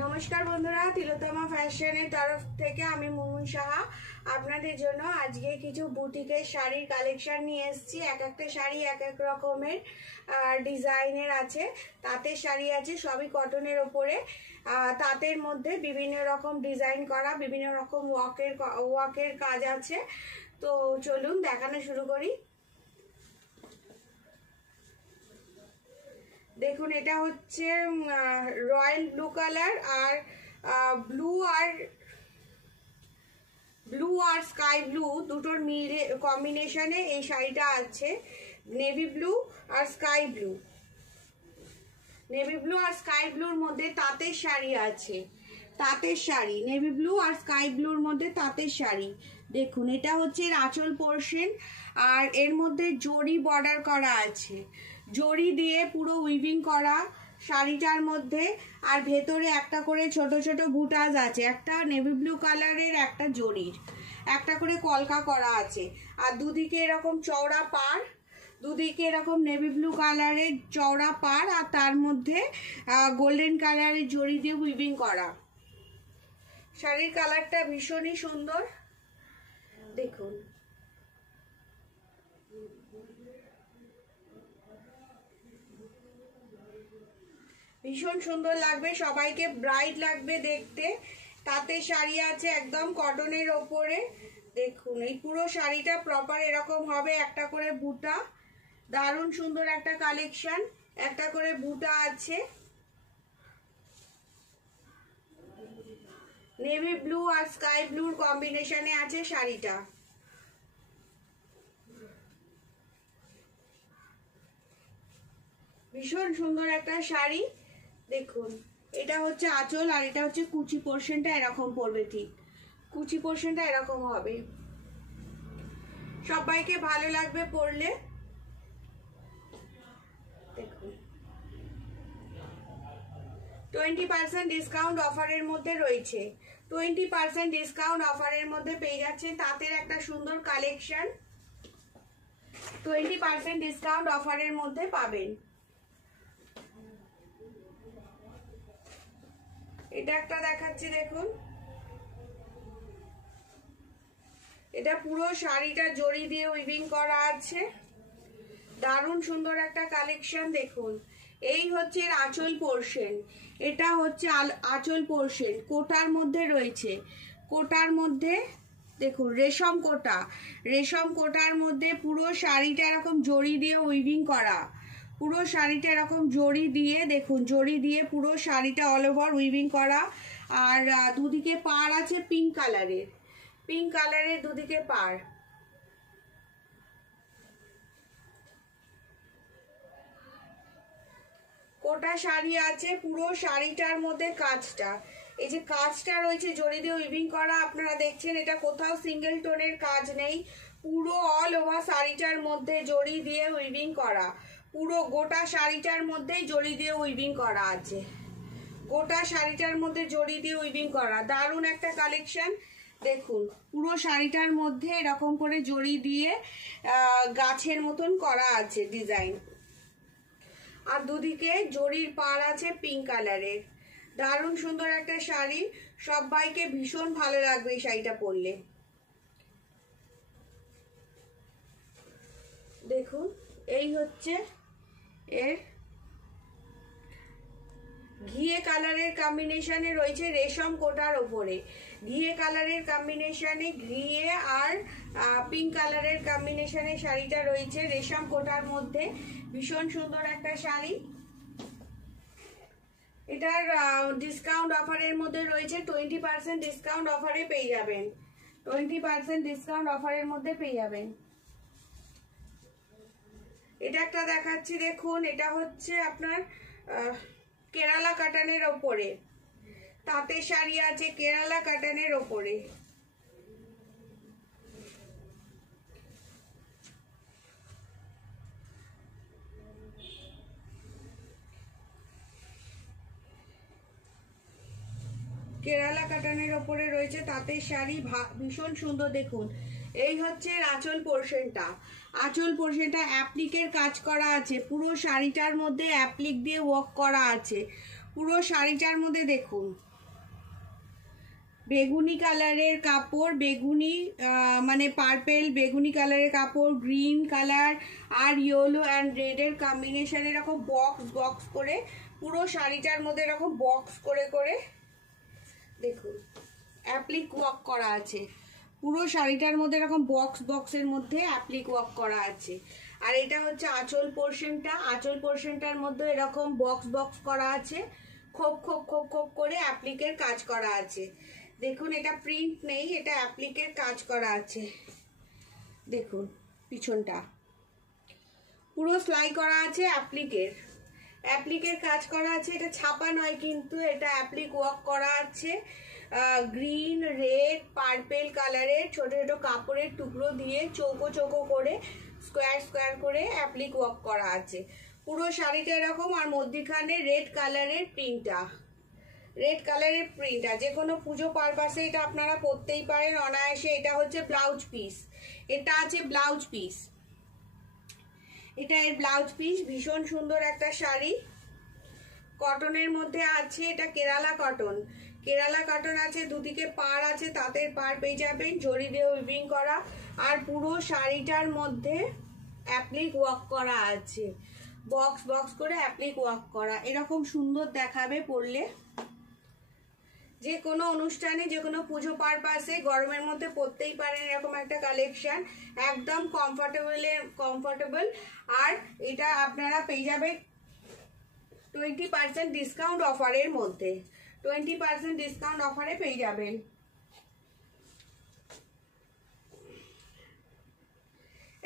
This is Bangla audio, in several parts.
নমস্কার বন্ধুরা, তিলোত্তমা ফ্যাশনের তরফ থেকে আমি মুনমুন সাহা আপনাদের জন্য আজকে কিছু বুটিকের শাড়ির কালেকশন নিয়ে এসেছি। এক একটা শাড়ি এক এক রকমের ডিজাইনের আছে, তাঁতের শাড়ি আছে, সবই কটনের ওপরে। তাঁতের মধ্যে বিভিন্ন রকম ডিজাইন করা, বিভিন্ন রকম ওয়ার্কের কাজ আছে। তো চলুন দেখানো শুরু করি। দেখুন, এটা হচ্ছে রয়্যাল ব্লু কালার আর ব্লু আর স্কাই ব্লু দুটোর মিলে কম্বিনেশনে এই শাড়িটা আছে। নেভি ব্লু আর স্কাই ব্লুর মধ্যে তাঁতের শাড়ি আছে। তাঁতের শাড়ি নেভি ব্লু আর স্কাই ব্লুর মধ্যে তাঁতের শাড়ি। দেখুন, এটা হচ্ছে আঁচল পোর্শন আর এর মধ্যে জরি বর্ডার করা আছে, জরি দিয়ে পুরো উইভিং করা শাড়িটার মধ্যে। আর ভেতরে একটা করে ছোট ছোট বুটাজ আছে, একটা নেভি ব্লু কালারের, একটা জরির, একটা করে কলকা করা আছে। আর দুদিকে এরকম চওড়া পাড়, দুদিকে এরকম নেভি ব্লু কালারের চওড়া পাড়, আর তার মধ্যে গোল্ডেন কালারের জরি দিয়ে উইভিং করা। শাড়ির কালারটা ভীষণই সুন্দর। দেখুন, ভীষণ সুন্দর লাগবে, সবাইকে ব্রাইট লাগবে দেখতে। তাতে শাড়ি আছে একদম কটনের ওপরে। দেখুন, এই পুরো শাড়িটা প্রপার এরকম হবে, একটা করে বুটা, দারুণ সুন্দর একটা কালেকশন। একটা করে বুটা আছে, নেভি ব্লু আর স্কাই ব্লুর কম্বিনেশনে আছে শাড়িটা। ভীষণ সুন্দর একটা শাড়ি। দেখুন, এটা হচ্ছে আঁচল আর এটা হচ্ছে কুচি পোর্শনটা এরকম পড়বে, ঠিক কুচি পোর্শনটা এরকম হবে। সবাইকে ভালো লাগবে পরলে। দেখুন, 20% ডিসকাউন্ট অফারের মধ্যে রয়েছে। 20% ডিসকাউন্ট অফারের মধ্যে পেয়ে যাচ্ছেন তাঁতের একটা সুন্দর কালেকশন। 20% ডিসকাউন্ট অফারের মধ্যে পাবেন। এটা একটা দেখাচ্ছি, দেখুন, এটা পুরো শাড়িটা জরি দিয়ে উইভিং করা আছে, দারুণ সুন্দর একটা কালেকশন। দেখুন, এই হচ্ছে আঁচল পোর্শন, এটা হচ্ছে আঁচল পোর্শন, কোটার মধ্যে রয়েছে। কোটার মধ্যে দেখুন রেশম কোটা, রেশম কোটার মধ্যে পুরো শাড়িটা এরকম জরি দিয়ে উইভিং করা, পুরো শাড়িটা এরকম জরি দিয়ে, দেখুন জরি দিয়ে পুরো শাড়িটা অল ওভার উইভিং করা। আর দুদিকে পাড় আছে পিঙ্ক কালারের দুদিকে পাড়। কোটা শাড়ি আছে, পুরো শাড়িটার মধ্যে কাজটা, এই যে কাজটা রয়েছে জরি দিয়ে উইভিং করা, আপনারা দেখছেন, এটা কোথাও সিঙ্গেল টোনের কাজ নেই, পুরো অল ওভার শাড়িটার মধ্যে জরি দিয়ে উইভিং করা। পুরো গোটা শাড়িটার মধ্যেই জরি দিয়ে উইভিং করা আছে, গোটা শাড়িটার মধ্যে জরি দিয়ে উইভিং করা। দারুণ একটা কালেকশন। দেখুন, পুরো শাড়িটার মধ্যে এরকম করে জরি দিয়ে গাছের মতন করা আছে ডিজাইন। আর দুদিকে জরির পাড় আছে পিঙ্ক কালারের। দারুণ সুন্দর একটা শাড়ি, সবাইকে ভীষণ ভালো লাগবে এই শাড়িটা পরলে। দেখুন, এই হচ্ছে এর ঘিয়ে কালারের কম্বিনেশনে রয়েছে রেশম কোটার ওপরে, ঘিয়ে কালারের কম্বিনেশনে, ঘিয়ে আর পিঙ্ক কালারের কম্বিনেশনে শাড়িটা রয়েছে রেশম কোটার মধ্যে। ভীষণ সুন্দর একটা শাড়ি। এটার ডিসকাউন্ট অফারের মধ্যে রয়েছে, 20% ডিসকাউন্ট অফারে পেয়ে যাবেন, 20% ডিসকাউন্ট অফারের মধ্যে পেয়ে যাবেন। এটা একটা দেখাচ্ছি, দেখুন, এটা হচ্ছে আপনার কেরালা কাটানের ওপরে তাঁতের শাড়ি আছে, কেরালা কাটানের ওপরে। কেরালা কাটানের ওপরে রয়েছে তাঁতের শাড়ি, ভীষণ সুন্দর। দেখুন, এই হচ্ছে আঁচল পোর্শনটা, আঁচল পোর্শনটা অ্যাপ্লিকের কাজ করা আছে, পুরো শাড়িটার মধ্যে অ্যাপ্লিক দিয়ে ওয়ার্ক করা আছে, পুরো শাড়িটার মধ্যে দেখুন বেগুনি কালারের কাপড়, বেগুনি মানে পার্পেল বেগুনি কালারের কাপড়, গ্রিন কালার আর ইয়েলো অ্যান্ড রেডের কম্বিনেশন, এরকম বক্স বক্স করে পুরো শাড়িটার মধ্যে এরকম বক্স করে করে দেখুন অ্যাপ্লিক ওয়ার্ক করা আছে। পুরো শাড়িটার মধ্যে এরকম বক্স বক্সের মধ্যে অ্যাপ্লিক ওয়ার্ক করা আছে। আর এটা হচ্ছে আঁচল পোর্শনটা, আঁচল পোর্শনটার মধ্যে এরকম বক্স বক্স করা আছে, খোপ খোপ খোপ খোপ করে অ্যাপ্লিকের কাজ করা আছে। দেখুন এটা প্রিন্ট নেই, এটা অ্যাপ্লিকের কাজ করা আছে। দেখুন পিছনটা পুরো সেলাই করা আছে, অ্যাপ্লিকের কাজ করা আছে। এটা ছাপা নয় কিন্তু, এটা অ্যাপ্লিক ওয়ার্ক করা আছে। গ্রিন রেড পার্পেল কালারের ছোট ছোট কাপড়ের টুকরো দিয়ে চৌকো চৌকো করে স্কোয়ার স্কোয়ার করে অ্যাপ্লিক ওয়ার্ক করা আছে পুরো শাড়িটা এরকম। আর মধ্যখানে রেড কালারের প্রিন্টটা, যে কোনো পুজো পারপাসে এটা আপনারা পরতেই পারেন অনায়াসে। এটা হচ্ছে ব্লাউজ পিস, এটা আছে ব্লাউজ পিস, এটা এর ব্লাউজ পিস। ভীষণ সুন্দর একটা শাড়ি, কটনের মধ্যে আছে। এটা কেরালা কটন আছে, দুদিকে পাড় আছে, তাঁতের পাড় পেয়ে যাবেন, জরি দিয়ে উইভিং করা। আর পুরো শাড়িটার মধ্যে অ্যাপ্লিক ওয়ার্ক করা আছে, বক্স বক্স করে অ্যাপ্লিক ওয়ার্ক করা। এরকম সুন্দর দেখাবে পরলে, যে কোনো অনুষ্ঠানে যে কোনো পুজো পারপাসে গরমের মধ্যে পরতেই পারেন এরকম একটা কালেকশন, একদম কমফোর্টেবল। আর এটা আপনারা পেয়ে যাবেন 20% ডিসকাউন্ট অফারের মধ্যে, 20% ডিসকাউন্ট অফারে পেয়ে যাবেন।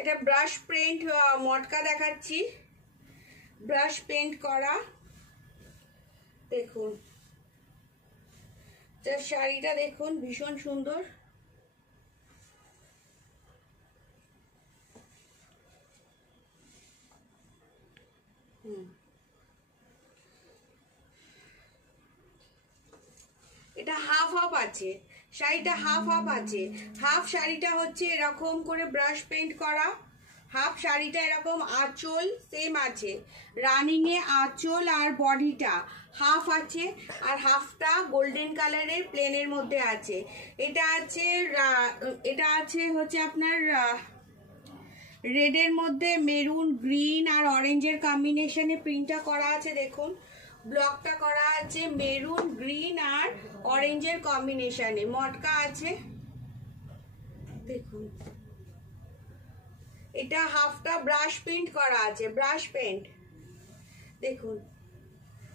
এটা ব্রাশ পেইন্ট মটকা দেখাচ্ছি, ব্রাশ পেইন্ট করা। দেখুন শাড়িটা দেখুন ভীষণ সুন্দর। এটা হাফ হাফ আছে, শাড়িটা হাফ হাফ আছে। হাফ শাড়িটা হচ্ছে এরকম করে ব্রাশ পেইন্ট করা, হাফ শাড়িটা এরকম আঁচল সেম আছে, রানিং এ আঁচল আর বডিটা হাফ আছে, আর হাফটা গোল্ডেন কালারের প্লেনের মধ্যে আছে। এটা আছে হচ্ছে আপনার রেডের মধ্যে মেরুন গ্রিন আর অরেঞ্জের কম্বিনেশনে প্রিন্টটা করা আছে। দেখুন ব্লকটা করা আছে মেরুন গ্রিন আর অরেঞ্জের কম্বিনেশনে, মটকা আছে। দেখুন এটা হাফটা ব্রাশ পেইন্ট করা আছে, ব্রাশ পেইন্ট দেখুন।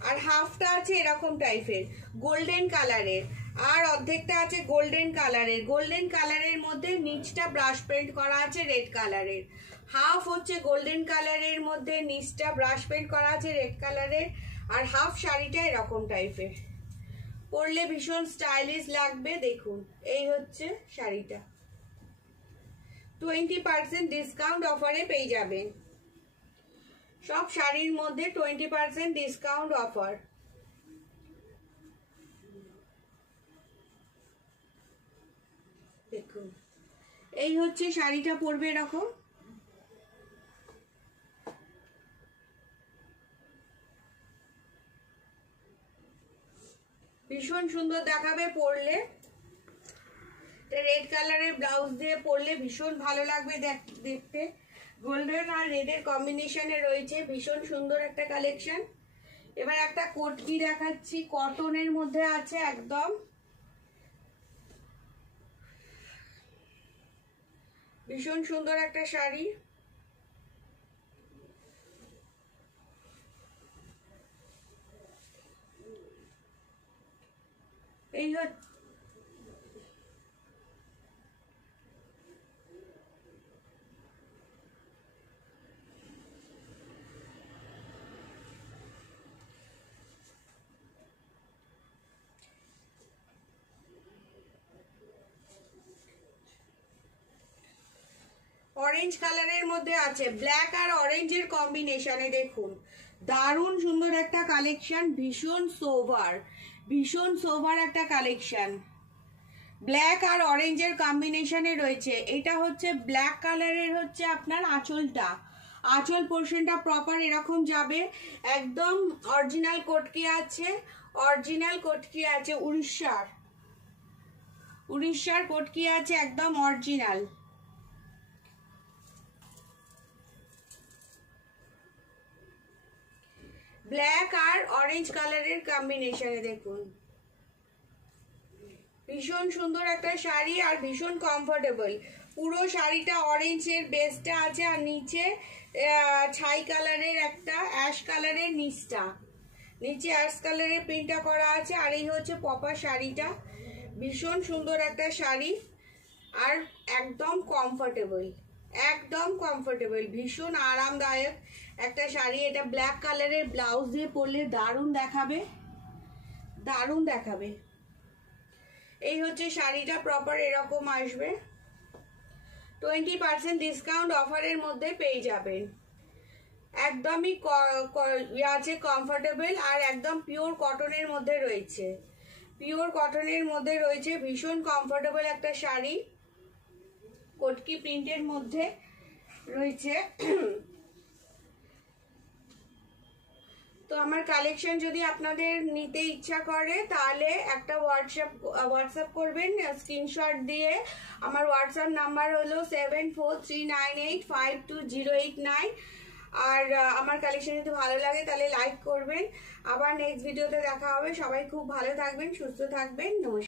আর হাফটা আছে এরকম টাইপের গোল্ডেন কালারের, আর অর্ধেকটা আছে গোল্ডেন কালারের মধ্যে নিচটা ব্রাশ পেইন্ট করা আছে রেড কালারের। হাফ হচ্ছে গোল্ডেন কালারের মধ্যে নিচটা ব্রাশ পেইন্ট করা আছে রেড কালারের। আর হাফ শাড়িটা এরকম টাইপের, পরলে ভীষণ স্টাইলিশ লাগবে। দেখুন এই হচ্ছে শাড়িটা, 20% ডিসকাউন্ট অফারে পেয়ে যাবেন। সব শাড়ির মধ্যে 20% ডিসকাউন্ট অফার। দেখুন এই হচ্ছে শাড়িটা, পরবে এরকম। ভীষণ সুন্দর দেখাবে পরলে, রেড কালারের ব্লাউজ দিয়ে পরলে ভীষণ ভালো লাগবে দেখতে। গোল্ডেন আর রেডের কম্বিনেশনে রয়েছে, ভীষণ সুন্দর একটা কালেকশন। এবার একটা কোটকি দেখাচ্ছি, কটনের মধ্যে আছে একদম, ভীষণ সুন্দর একটা শাড়ি। এই হচ্ছে অরেঞ্জ কালারের মধ্যে আছে, ব্ল্যাক আর অরেঞ্জের কম্বিনেশনে। দেখুন দারুণ সুন্দর একটা কালেকশন, ভীষণ সোভার একটা কালেকশন। ব্ল্যাক আর অরেঞ্জের কম্বিনেশনে রয়েছে। এটা হচ্ছে ব্ল্যাক কালারের হচ্ছে আপনার আঁচলটা, আঁচল পোর্শনটা প্রপার এরকম যাবে, একদম অরিজিনাল কটকি আছে, অরিজিনাল কটকি আছে, উড়িষ্যার কটকি আছে, একদম অরিজিনাল। ব্ল্যাক আর অরেঞ্জ কালারের কম্বিনেশনে দেখুন, ভীষণ সুন্দর একটা শাড়ি আর ভীষণ কমফোর্টেবল। পুরো শাড়িটা অরেঞ্জের বেসটা আছে আর নিচে ছাই কালারের একটা অ্যাশ কালারের নিচটা, নিচে অ্যাশ কালারের প্রিন্টটা করা আছে। আর এই হচ্ছে পপা শাড়িটা, ভীষণ সুন্দর একটা শাড়ি আর একদম কমফোর্টেবল, একদম কমফোর্টেবল, ভীষণ আরামদায়ক একটা শাড়ি। এটা ব্ল্যাক কালারের ব্লাউজ দিয়ে পরলে দারুণ দেখাবে, দারুণ দেখাবে। এই হচ্ছে শাড়িটা প্রপার এরকম আসবে, 20% ডিসকাউন্ট অফারের মধ্যে পেয়ে যাবেন। একদমই আছে কমফোর্টেবল আর একদম পিওর কটনের মধ্যে রয়েছে, পিওর কটনের মধ্যে রয়েছে, ভীষণ কমফোর্টেবল একটা শাড়ি, কটকি প্রিন্টের মধ্যে রয়েছে। তো আমার কালেকশন যদি আপনাদের নিতে ইচ্ছা করে তাহলে একটা হোয়াটসঅ্যাপ করবেন স্ক্রিনশট দিয়ে। আমার হোয়াটসঅ্যাপ নাম্বার হলো 7439852089। আর আমার কালেকশন যদি ভালো লাগে তাহলে লাইক করবেন। আবার নেক্সট ভিডিওতে দেখা হবে। সবাই খুব ভালো থাকবেন, সুস্থ থাকবেন, নমস্কার।